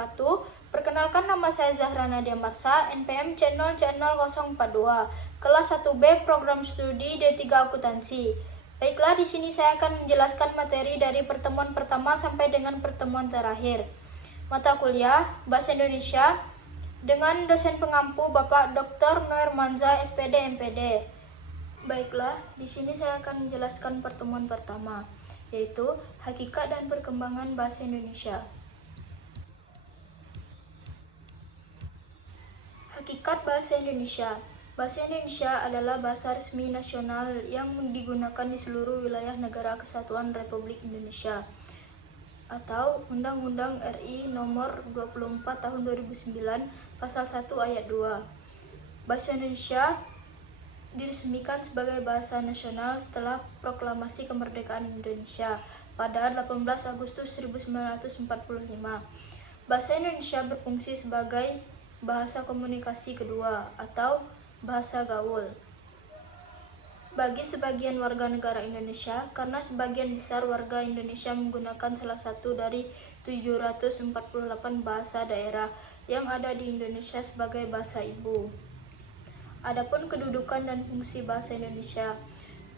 wabarakatuh. Perkenalkan, nama saya Zahra Nadia Marsa, NPM C042, kelas 1B Program Studi D3 Akuntansi. Baiklah, di sini saya akan menjelaskan materi dari pertemuan pertama sampai dengan pertemuan terakhir. Mata kuliah Bahasa Indonesia dengan dosen pengampu Bapak Dr. Noer Manza, SPD, MPD. Baiklah, di sini saya akan menjelaskan pertemuan pertama, yaitu hakikat dan perkembangan bahasa Indonesia. Hakikat bahasa Indonesia. Bahasa Indonesia adalah bahasa resmi nasional yang digunakan di seluruh wilayah Negara Kesatuan Republik Indonesia atau Undang-Undang RI Nomor 24 Tahun 2009 Pasal 1 Ayat 2. Bahasa Indonesia diresmikan sebagai bahasa nasional setelah Proklamasi Kemerdekaan Indonesia pada 18 Agustus 1945. Bahasa Indonesia berfungsi sebagai bahasa komunikasi kedua atau bahasa gaul bagi sebagian warga negara Indonesia, karena sebagian besar warga Indonesia menggunakan salah satu dari 748 bahasa daerah yang ada di Indonesia sebagai bahasa ibu. Adapun kedudukan dan fungsi bahasa Indonesia.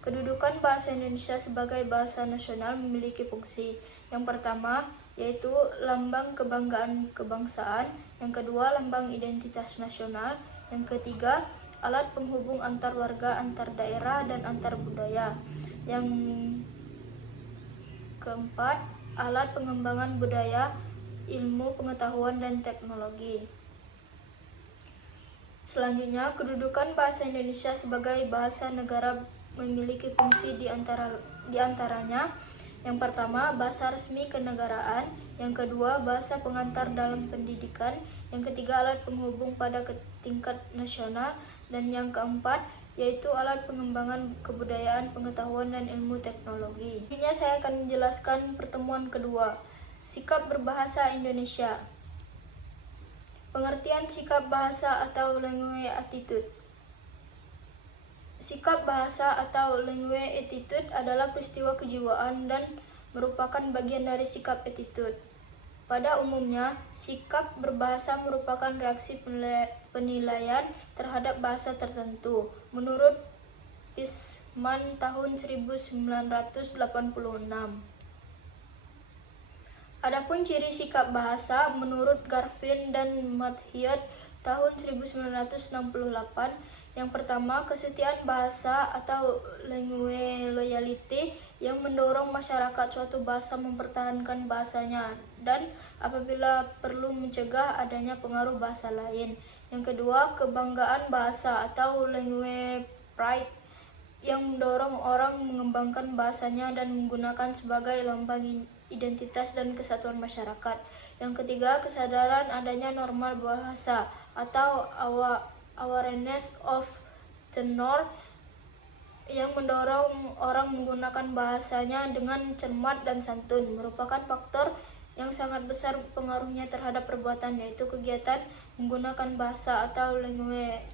Kedudukan bahasa Indonesia sebagai bahasa nasional memiliki fungsi. Yang pertama, yaitu lambang kebanggaan kebangsaan. Yang kedua, lambang identitas nasional. Yang ketiga, alat penghubung antar warga, antar daerah, dan antar budaya. Yang keempat, alat pengembangan budaya, ilmu, pengetahuan, dan teknologi. Selanjutnya, kedudukan bahasa Indonesia sebagai bahasa negara memiliki fungsi di antaranya. Yang pertama, bahasa resmi kenegaraan. Yang kedua, bahasa pengantar dalam pendidikan. Yang ketiga, alat penghubung pada tingkat nasional. Dan yang keempat, yaitu alat pengembangan kebudayaan, pengetahuan, dan ilmu teknologi. Ini saya akan menjelaskan pertemuan kedua, sikap berbahasa Indonesia. Pengertian sikap bahasa atau language attitude. Sikap bahasa atau language attitude adalah peristiwa kejiwaan dan merupakan bagian dari sikap attitude. Pada umumnya, sikap berbahasa merupakan reaksi penilaian terhadap bahasa tertentu. Menurut Pisman tahun 1986. Adapun ciri sikap bahasa menurut Garvin dan Mathiot tahun 1968, yang pertama, kesetiaan bahasa atau language loyalty yang mendorong masyarakat suatu bahasa mempertahankan bahasanya dan apabila perlu mencegah adanya pengaruh bahasa lain. Yang kedua, kebanggaan bahasa atau language pride yang mendorong orang mengembangkan bahasanya dan menggunakan sebagai lambang identitas dan kesatuan masyarakat. Yang ketiga, kesadaran adanya normal bahasa atau awareness of the norm yang mendorong orang menggunakan bahasanya dengan cermat dan santun, merupakan faktor yang sangat besar pengaruhnya terhadap perbuatan, yaitu kegiatan menggunakan bahasa atau language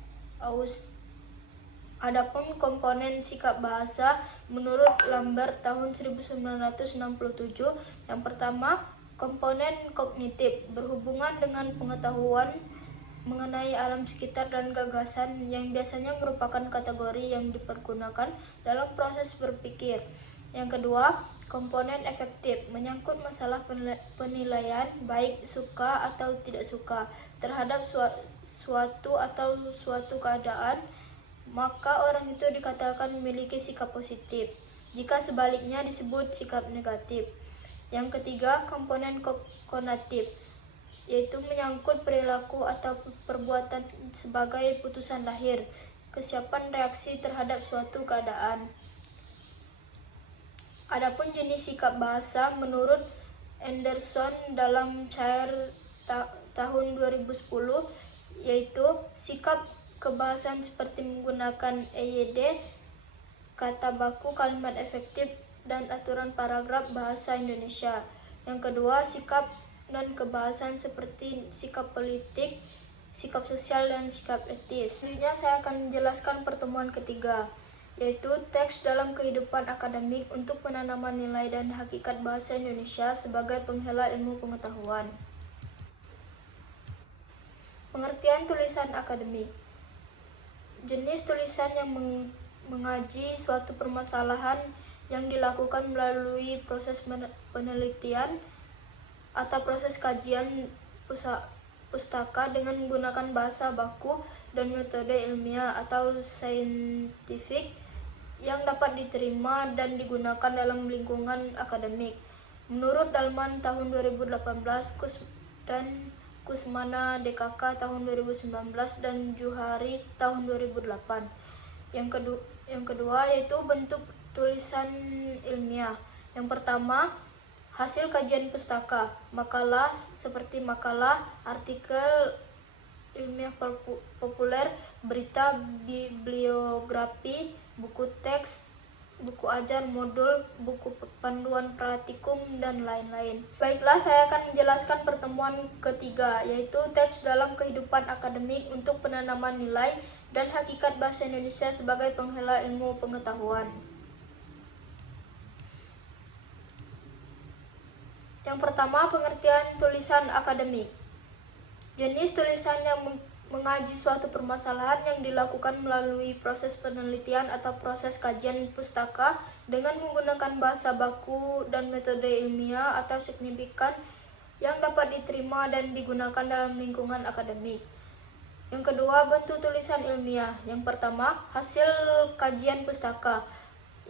use. Adapun komponen sikap bahasa menurut Lambert tahun 1967, yang pertama, komponen kognitif berhubungan dengan pengetahuan mengenai alam sekitar dan gagasan yang biasanya merupakan kategori yang dipergunakan dalam proses berpikir. Yang kedua, komponen efektif menyangkut masalah penilaian baik suka atau tidak suka terhadap suatu atau suatu keadaan, maka orang itu dikatakan memiliki sikap positif. Jika sebaliknya disebut sikap negatif. Yang ketiga, komponen konatif, yaitu menyangkut perilaku atau perbuatan sebagai putusan lahir, kesiapan reaksi terhadap suatu keadaan. Adapun jenis sikap bahasa menurut Anderson dalam Cair tahun 2010, yaitu sikap kebahasaan seperti menggunakan EYD, kata baku, kalimat efektif, dan aturan paragraf bahasa Indonesia. Yang kedua, sikap non-kebahasaan seperti sikap politik, sikap sosial, dan sikap etis. Selanjutnya saya akan menjelaskan pertemuan ketiga, yaitu teks dalam kehidupan akademik untuk penanaman nilai dan hakikat bahasa Indonesia sebagai penghela ilmu pengetahuan. Pengertian tulisan akademik. Jenis tulisan yang mengaji suatu permasalahan yang dilakukan melalui proses penelitian atau proses kajian pustaka dengan menggunakan bahasa baku dan metode ilmiah atau saintifik yang dapat diterima dan digunakan dalam lingkungan akademik. Menurut Dalman tahun 2018 dan Kusmana DKK tahun 2019 dan Juhari tahun 2008. Yang kedua yaitu bentuk tulisan ilmiah. Yang pertama, hasil kajian pustaka, makalah seperti makalah, artikel ilmiah populer, berita, bibliografi, buku teks, buku ajar, modul, buku panduan praktikum, dan lain-lain. Baiklah, saya akan menjelaskan pertemuan ketiga, yaitu teks dalam kehidupan akademik untuk penanaman nilai dan hakikat bahasa Indonesia sebagai penghela ilmu pengetahuan. Yang pertama, pengertian tulisan akademik. Jenis tulisan yang mengaji suatu permasalahan yang dilakukan melalui proses penelitian atau proses kajian pustaka dengan menggunakan bahasa baku dan metode ilmiah atau signifikan yang dapat diterima dan digunakan dalam lingkungan akademik. Yang kedua, bentuk tulisan ilmiah. Yang pertama, hasil kajian pustaka,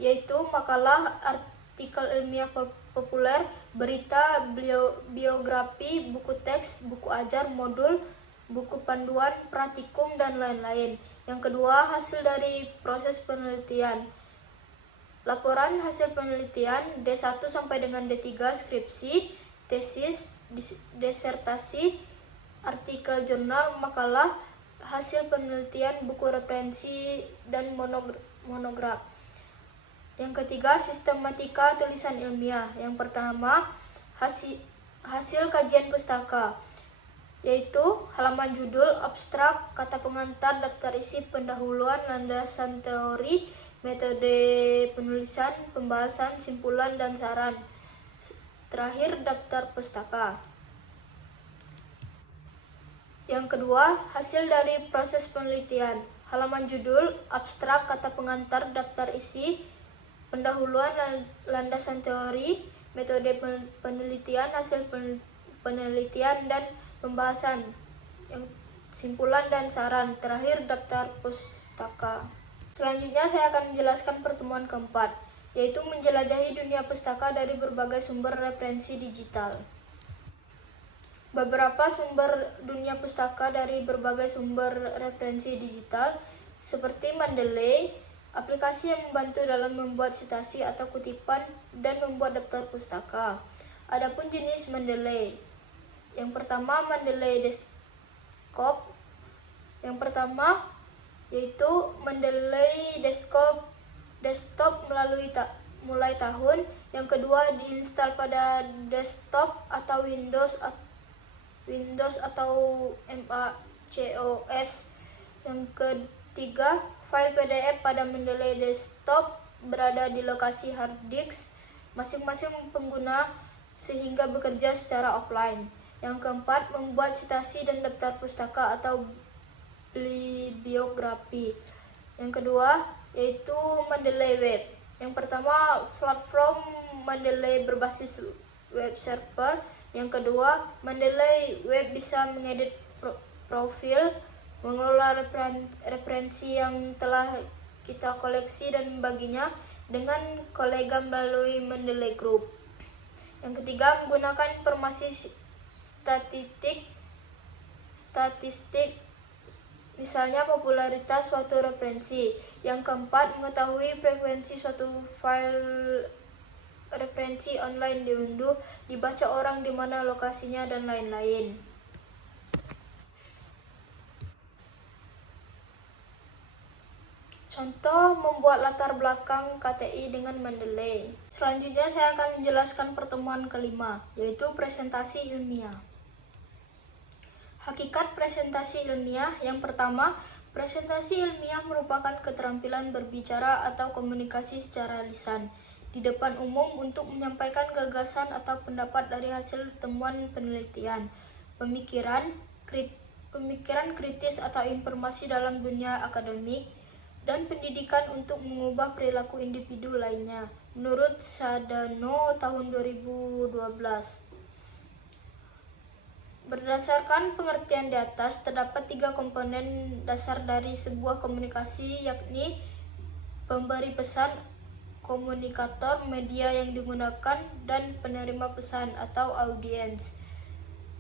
yaitu makalah, artikel ilmiah populer, berita, biografi, buku teks, buku ajar, modul, buku panduan, praktikum, dan lain-lain. Yang kedua, hasil dari proses penelitian. Laporan hasil penelitian D1 sampai dengan D3, skripsi, tesis, disertasi, artikel jurnal, makalah, hasil penelitian, buku referensi, dan monograf. Yang ketiga, sistematika tulisan ilmiah. Yang pertama, hasil kajian pustaka, yaitu halaman judul, abstrak, kata pengantar, daftar isi, pendahuluan, landasan teori, metode penulisan, pembahasan, simpulan, dan saran. Terakhir, daftar pustaka. Yang kedua, hasil dari proses penelitian. Halaman judul, abstrak, kata pengantar, daftar isi, pendahuluan, landasan teori, metode penelitian, hasil penelitian, dan pembahasan, yang simpulan dan saran. Terakhir, daftar pustaka. Selanjutnya saya akan menjelaskan pertemuan keempat, yaitu menjelajahi dunia pustaka dari berbagai sumber referensi digital. Beberapa sumber dunia pustaka dari berbagai sumber referensi digital seperti Mendeley, aplikasi yang membantu dalam membuat citasi atau kutipan dan membuat daftar pustaka. Adapun jenis Mendeley, yang pertama Mendeley Desktop. Yang pertama yaitu Mendeley Desktop mulai tahun. Yang kedua, diinstal pada desktop atau Windows atau macOS. Yang ketiga, file PDF pada Mendeley Desktop berada di lokasi hard disk masing-masing pengguna sehingga bekerja secara offline. Yang keempat, membuat citasi dan daftar pustaka atau bibliografi. Yang kedua, yaitu Mendeley Web. Yang pertama, platform Mendeley berbasis web server. Yang kedua, Mendeley Web bisa mengedit profil, mengelola referensi yang telah kita koleksi dan membaginya dengan kolega melalui Mendeley Group. Yang ketiga, menggunakan informasi statistik, misalnya popularitas suatu referensi. Yang keempat, mengetahui frekuensi suatu file referensi online diunduh, dibaca orang, di mana lokasinya, dan lain-lain. Contoh membuat latar belakang KTI dengan Mendeley. Selanjutnya saya akan menjelaskan pertemuan kelima, yaitu presentasi ilmiah. Hakikat presentasi ilmiah. Yang pertama, presentasi ilmiah merupakan keterampilan berbicara atau komunikasi secara lisan di depan umum untuk menyampaikan gagasan atau pendapat dari hasil temuan penelitian, pemikiran, pemikiran kritis atau informasi dalam dunia akademik, dan pendidikan untuk mengubah perilaku individu lainnya, menurut Sadano tahun 2012. Berdasarkan pengertian di atas, terdapat 3 komponen dasar dari sebuah komunikasi, yakni pemberi pesan, komunikator, media yang digunakan, dan penerima pesan atau audiens.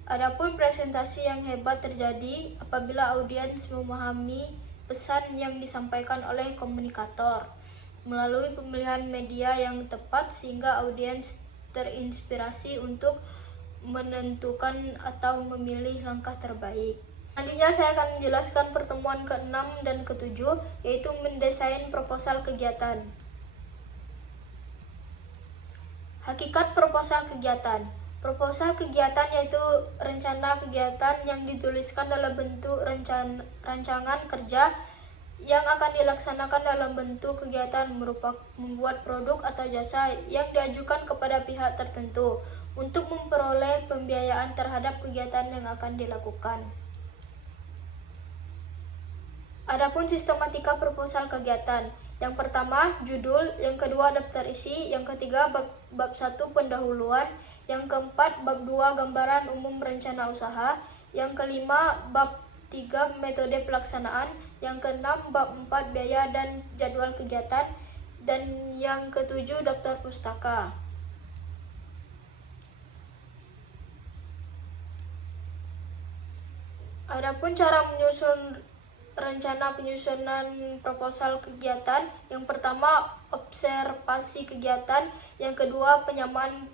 Adapun presentasi yang hebat terjadi apabila audiens memahami pesan yang disampaikan oleh komunikator melalui pemilihan media yang tepat sehingga audiens terinspirasi untuk menentukan atau memilih langkah terbaik. Selanjutnya saya akan menjelaskan pertemuan ke-6 dan ke-7, yaitu mendesain proposal kegiatan. Hakikat proposal kegiatan. Proposal kegiatan yaitu rencana kegiatan yang dituliskan dalam bentuk rancangan kerja yang akan dilaksanakan dalam bentuk kegiatan membuat produk atau jasa yang diajukan kepada pihak tertentu untuk memperoleh pembiayaan terhadap kegiatan yang akan dilakukan. Adapun sistematika proposal kegiatan. Yang pertama, judul, yang kedua, daftar isi, yang ketiga, bab 1 pendahuluan, yang keempat, bab 2 gambaran umum rencana usaha, yang kelima, bab 3 metode pelaksanaan, yang keenam, bab 4 biaya dan jadwal kegiatan, dan yang ketujuh, daftar pustaka. Adapun cara menyusun rencana penyusunan proposal kegiatan, yang pertama observasi kegiatan, yang kedua penyamaan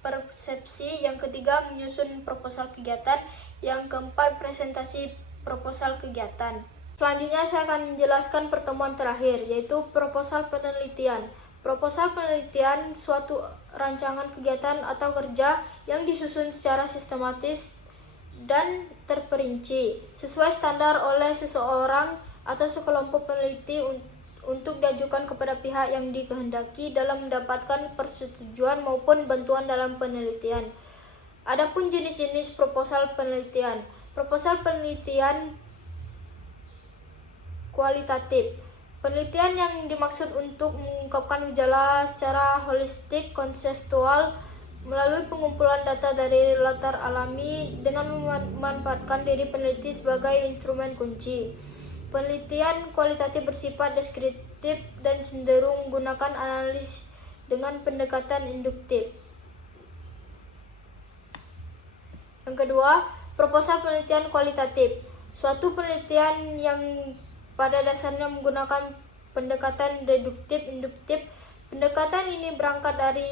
persepsi, yang ketiga menyusun proposal kegiatan, yang keempat presentasi proposal kegiatan. Selanjutnya saya akan menjelaskan pertemuan terakhir, yaitu proposal penelitian. Proposal penelitian suatu rancangan kegiatan atau kerja yang disusun secara sistematis dan terperinci sesuai standar oleh seseorang atau sekelompok peneliti untuk diajukan kepada pihak yang dikehendaki dalam mendapatkan persetujuan maupun bantuan dalam penelitian. Adapun jenis-jenis proposal penelitian. Proposal penelitian kualitatif. Penelitian yang dimaksud untuk mengungkapkan gejala secara holistik, kontekstual, melalui pengumpulan data dari latar alami dengan memanfaatkan diri peneliti sebagai instrumen kunci. Penelitian kualitatif bersifat deskriptif dan cenderung menggunakan analis dengan pendekatan induktif. Yang kedua, proposal penelitian kualitatif. Suatu penelitian yang pada dasarnya menggunakan pendekatan deduktif-induktif. Pendekatan ini berangkat dari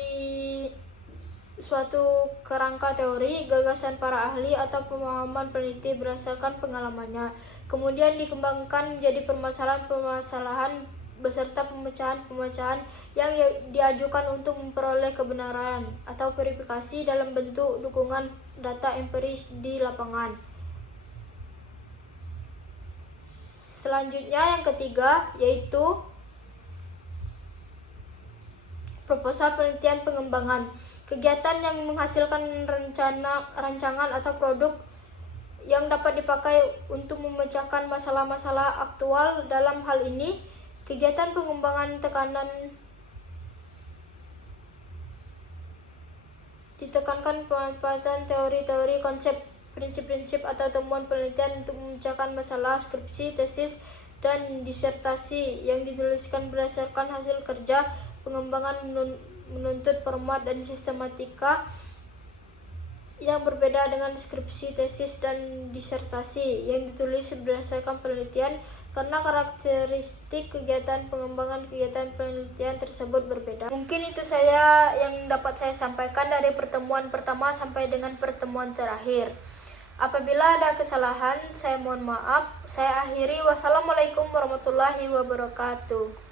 suatu kerangka teori, gagasan para ahli atau pemahaman peneliti berdasarkan pengalamannya. Kemudian dikembangkan menjadi permasalahan-permasalahan beserta pemecahan-pemecahan yang diajukan untuk memperoleh kebenaran atau verifikasi dalam bentuk dukungan data empiris di lapangan. Selanjutnya yang ketiga yaitu proposal penelitian pengembangan. Kegiatan yang menghasilkan rancangan atau produk yang dapat dipakai untuk memecahkan masalah-masalah aktual. Dalam hal ini, kegiatan pengembangan ditekankan pemanfaatan teori-teori, konsep, prinsip-prinsip atau temuan penelitian untuk memecahkan masalah skripsi, tesis, dan disertasi yang dituliskan berdasarkan hasil kerja pengembangan menuntut format dan sistematika yang berbeda dengan skripsi, tesis, dan disertasi yang ditulis berdasarkan penelitian karena karakteristik kegiatan pengembangan kegiatan penelitian tersebut berbeda. Mungkin itu saja yang dapat saya sampaikan dari pertemuan pertama sampai dengan pertemuan terakhir. Apabila ada kesalahan, saya mohon maaf. Saya akhiri. Wassalamualaikum warahmatullahi wabarakatuh.